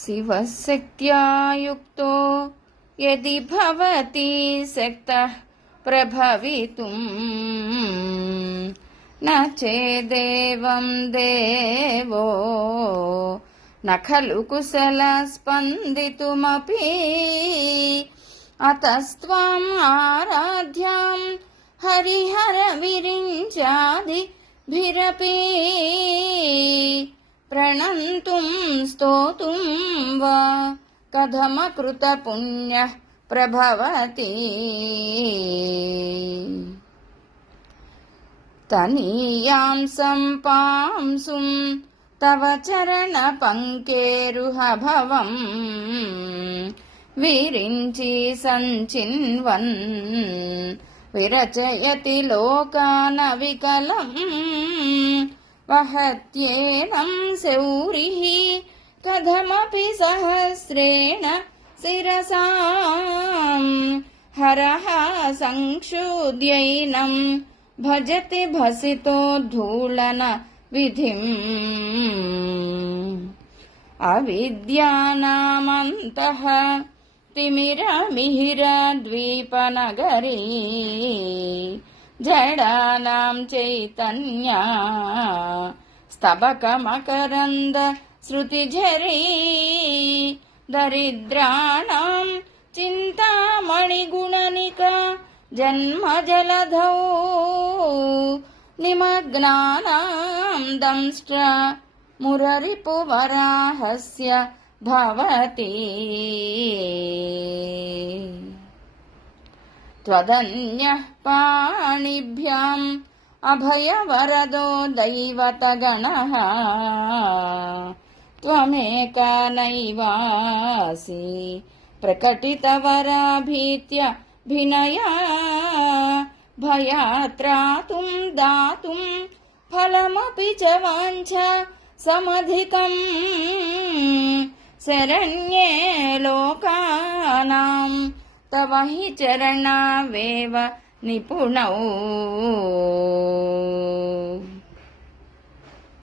शिवशक्त्या युक्तो यदि भवति शक्तः प्रभवितुं न चेदेवं देवो न खलु कुशलस्पन्दितुमपि अतस्त्वाम् आराध्यां हरिहरविरिञ्चादिभिरपि प्रणन्तुं स्तोतुं वा कथमकृतपुण्यः प्रभवति। तनीयां सम्पांसुं तव चरणपङ्केरुहभवम् विरिञ्चि सञ्चिन्वन् विरचयति लोकानविकलम् वहत्येनं शौरिः कथमपि सहस्रेण शिरसां हरः संक्षुद्यैनं भजति भसितोद्धूलन विधिम् अविद्यानामन्तः तिमिरमिहिरद्वीपनगरी जडानां चैतन्या स्तबकमकरन्द श्रुतिझरी दरिद्राणां चिन्तामणिगुणनिका जन्मजलधौ निमग्नानां दंष्ट्र मुररिपुवराहस्य भवति। त्वदन्यः पाणिभ्याम् अभयवरदो दैवतगणः त्वमेका नैवासि प्रकटितवराभीत्य भिनया भयात्रातुं दातुं फलमपि च वाञ्छा समधिकम् शरण्ये लोकानां तव हि चरणावेव निपुणौ।